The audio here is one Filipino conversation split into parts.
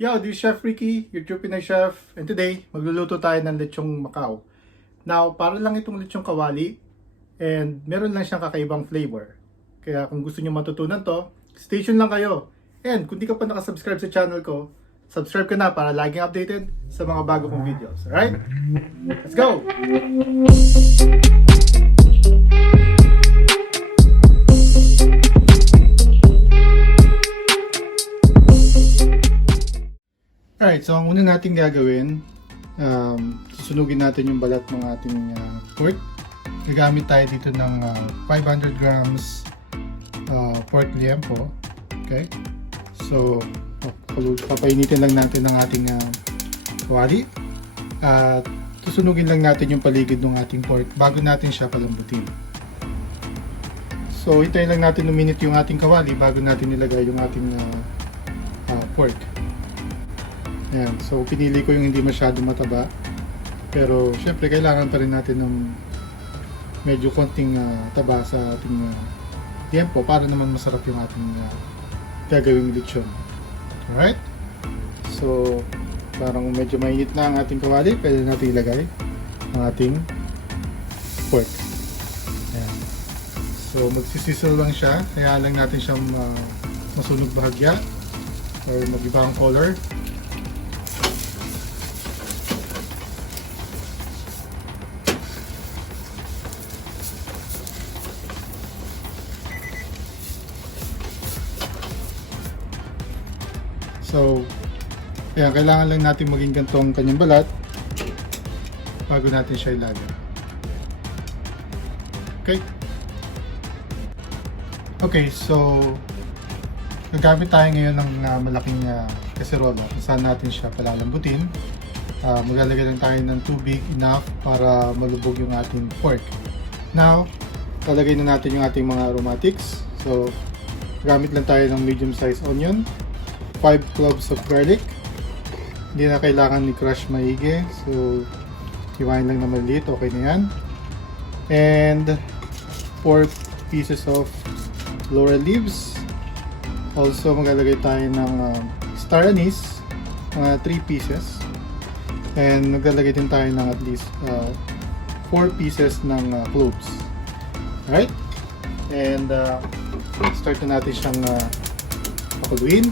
Yo, this is Chef Ricky, your true Pinoy Chef, and today, magluluto tayo ng Lechon Macau. Now, para lang itong lechong kawali, and meron lang siyang kakaibang flavor. Kaya kung gusto niyo matutunan to, stay tuned lang kayo. And kung di ka pa nakasubscribe sa channel ko, subscribe ka na para laging updated sa mga bago kong videos. Alright? Let's go! Alright, so ang una natin gagawin, susunugin natin yung balat ng ating pork. Gagamit tayo dito ng 500 grams pork liempo. Okay? So, papainitin lang natin ang ating kawali. At susunugin lang natin yung paligid ng ating pork bago natin siya palambutin. So, hintayin lang natin uminit yung ating kawali bago natin nilagay yung ating pork. Ayan, so pinili ko yung hindi masyado mataba, pero syempre kailangan pa rin natin ng medyo konting taba sa ating liempo para naman masarap yung ating gagawing lechon. Alright? So parang medyo mainit na ang ating kawali, pwede natin ilagay ang ating pork. Ayan. So magsisisil lang siya, kaya lang natin siyang masunog bahagya or mag-iba ang color. So, ayan, kailangan lang natin maging ganito ang kanyang balat bago natin siya ilagay. Okay? Okay, so gagamit tayo ngayon ng malaking kaserola kung saan natin siya palalambutin. Maglalagay lang tayo ng tubig enough para malubog yung ating pork. Now, lalagay na natin yung ating mga aromatics. So, gamit lang tayo ng medium size onion, 5 cloves of garlic. Hindi na kailangan i-crush maigi. So, hiwain lang na maliit. Okay na yan. And 4 pieces of laurel leaves. Also, maglalagay tayo ng Star Anise. Mga 3 pieces. And maglalagay din tayo ng at least 4 pieces ng cloves. Alright? And start na natin siyang pakuluin.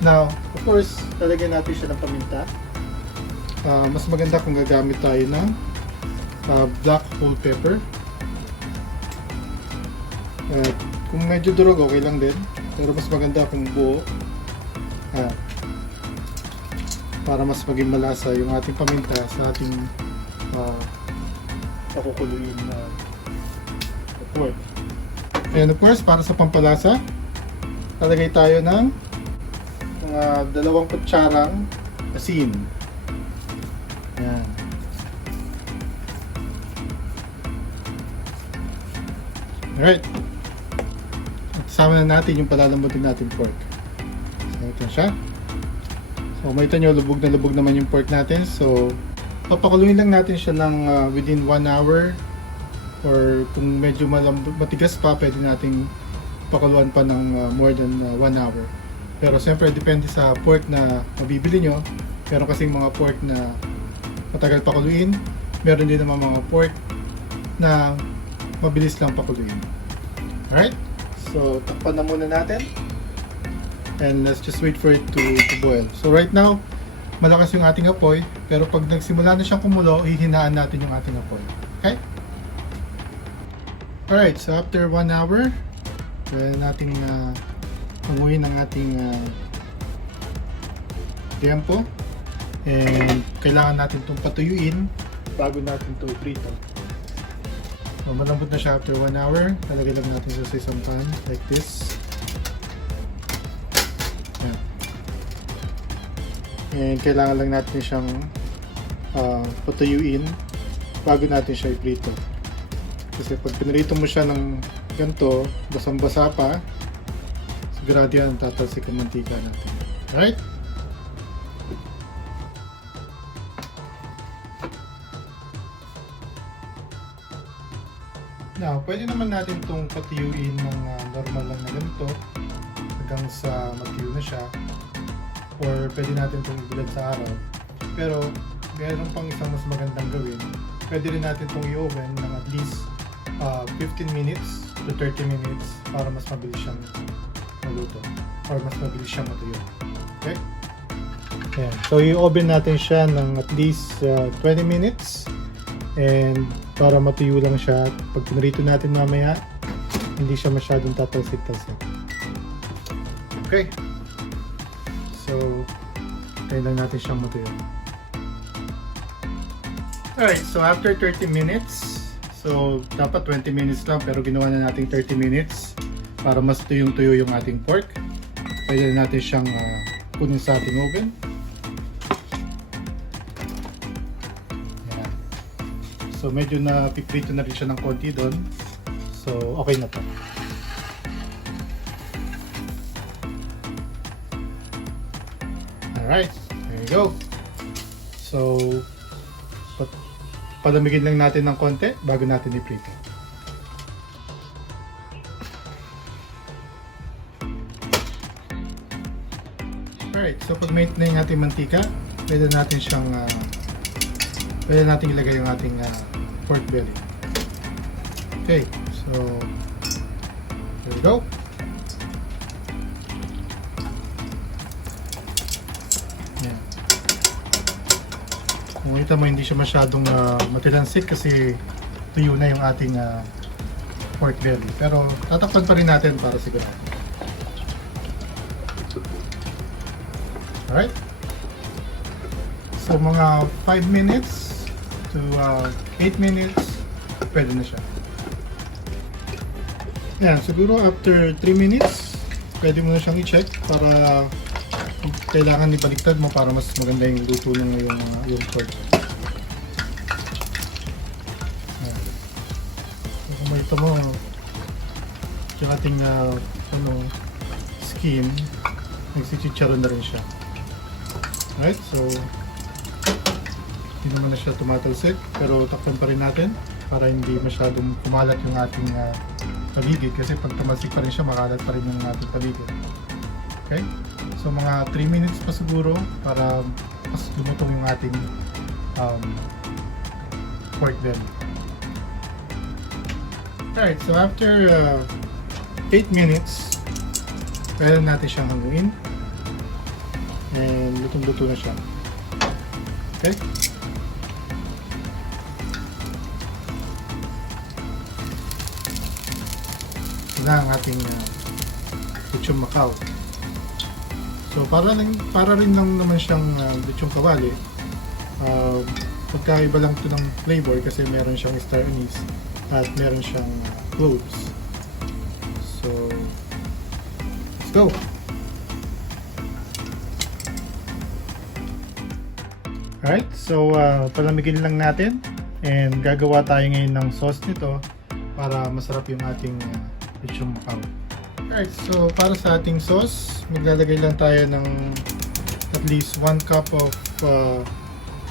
Now, of course, lalagyan natin siya ng paminta. Mas maganda kung gagamit tayo ng black whole pepper. Kung medyo durog, okay lang din. Pero mas maganda kung buo. Para mas maging malasa yung ating paminta sa ating pakukuluin na pork. And of course, para sa pampalasa, lalagay tayo ng 2 kutsarang asin. Yan. Alright. At sama na natin yung palalambutin natin pork. So, ito siya. So, makita nyo, lubog na lubog naman yung pork natin. So, papakuluin lang natin siya ng within 1 hour. Or kung medyo matigas pa, pwede nating pakuluan pa ng more than 1 hour. Pero siyempre, depende sa pork na mabibili nyo. Meron kasing mga pork na matagal pakuluin. Meron din naman mga pork na mabilis lang pakuluin. Alright? So, takpan na muna natin. And let's just wait for it to boil. So right now, malakas yung ating apoy. Pero pag nagsimula na siyang kumulo, hihinaan natin yung ating apoy. Okay? Alright, so after 1 hour, pwede natin panguhin ang ating liempo. And kailangan natin itong patuyuin bago natin ito prito. So, malambot na siya after 1 hour. Talagay lang natin sa isang pan like this. Yan. And kailangan lang natin siyang patuyuin bago natin siya iprito. Kasi pag pinrito mo siya ng ganito, basang-basa pa, sigurado yan tatalsik ang mantika natin. Alright? Now, pwede naman natin itong patiyuin ng normal lang na ganito hanggang sa matiyo na siya. or pwede natin itong ibilad sa araw. Pero meron pang isang mas magandang gawin. Pwede rin natin itong i-oven ng at least 15 minutes to 30 minutes para mas mabilis siyang maluto or mas mabilis siyang matuyo. Okay? Ayan. So i-oven natin siya ng at least 20 minutes and para matuyo lang siya. Pag pinarito natin mamaya, hindi siya masyadong tatalsik-talsik. Okay. So, tayo lang natin siyang matuyo. Alright, so after 30 minutes, so dapat 20 minutes lang pero ginawa na natin 30 minutes para mas tuyong-tuyo yung ating pork. Pwede na natin siyang kunin sa ating oven. Ayan. So medyo na piprito na rin siya ng konti doon. So okay na to. Alright, there you go. So palamigin lang natin ng konti bago natin i-prito. Alright, so pag mate na yung ating mantika, pwede natin siyang pwede natin ilagay yung ating pork belly. Okay, so there we go. Yan. Kung kita mo, hindi siya masyadong matilansik kasi tuyo na yung ating pork belly. Pero tatakpan pa rin natin para sigurado. Alright. So mga 5 minutes to 8 minutes, pwede na siya. Yan, siguro after 3 minutes, pwede mo na siyang i-check para kung kailangan ibaliktad mo para mas maganda yung luto ng yung pork. Yan. So, kung makita mo, yung ating skin, nagsichicharon na rin siya. Right, so hindi naman na siya tumatalsik pero takpan pa rin natin para hindi masyadong kumalat yung ating paligid kasi pag tumalsik pa rin siya makalat pa rin yung ating paligid. Okay, so mga 3 minutes pa siguro para mas lumutong yung ating pork belly. Alright, so after 8 minutes pwede natin siyang hanguin. And lutong-luto na siya. Okay? Ito na ang ating Lechon Macau. So para rin lang naman siyang lechon kawali. Pagkaiba lang ito ng flavor kasi meron siyang Star Anise at meron siyang Cloves. So let's go! Alright, so palamigin lang natin and gagawa tayo ngayon ng sauce nito para masarap yung ating Lechon Macau. Alright, so para sa ating sauce, maglalagay lang tayo ng at least 1 cup of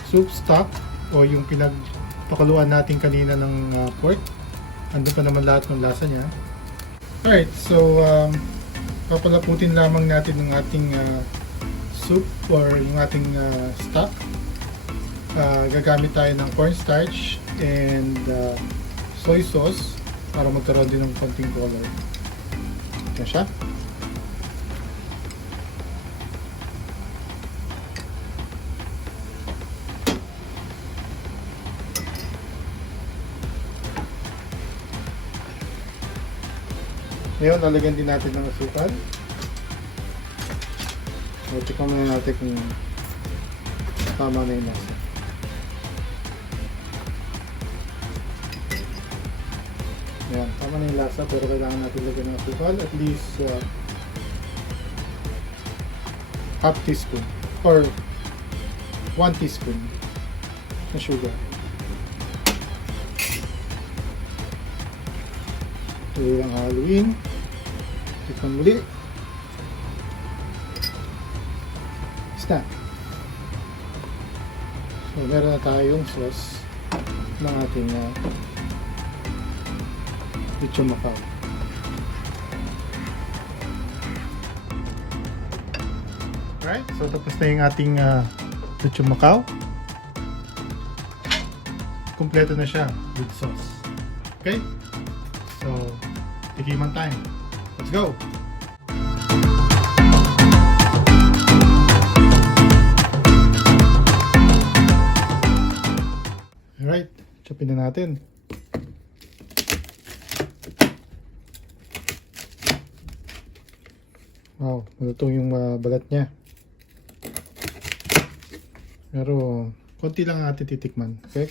soup stock o yung pinagpakuluan natin kanina ng pork. Andun pa naman lahat ng lasa niya. Alright, so papalaputin lamang natin ng ating soup or yung ating stock. Gagamit tayo ng cornstarch and soy sauce para magkaroon din ng konting color. Ito siya. Ngayon, lalagyan din natin ng asukal. So, tikman muna natin kung tama na yung lasa. Ayan, tama na yung lasa pero kailangan natin lagyan ng asukal at least half teaspoon or 1 teaspoon na sugar. Ito yung haluin. Tikman muli. Basta. So meron na tayong sauce ng ating Lechon Macau. Alright, so tapos na yung ating Lechon Macau. Kompleto na siya with sauce. Okay? So, tikiman time. Let's go! Alright, chopin na natin. Wow, malutong yung balat niya. Pero, konti lang ang ating titikman. Okay?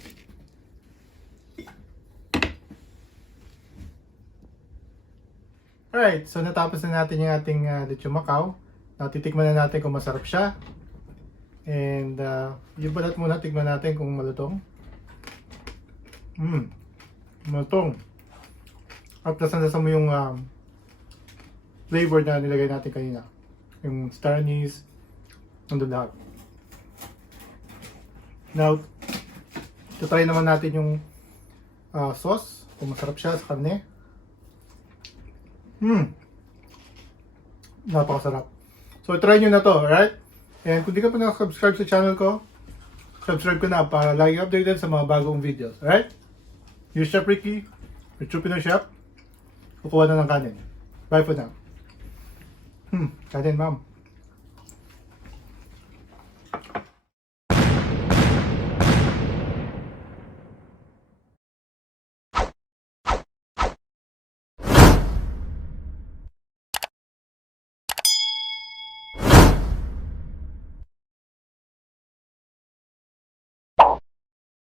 Alright, so natapos na natin yung ating Lechon Macau. Titikman na natin kung masarap siya. And, yung balat muna, tikman natin kung malutong. Malutong. At lasan-lasan mo yung flavor na nilagay natin kanina. Yung Star Anise, nandun lahat. Now, try naman natin yung sauce, kung masarap siya sa karne. Napakasarap. So, try nyo na to, alright? And kung di ka pa nakasubscribe sa channel ko, subscribe ka na para lagi updated sa mga bagong videos, alright? Yung Chef Ricky, yung Pinoy Chef, kukuha na ng kanin. Bye for now. Kanin, ma'am.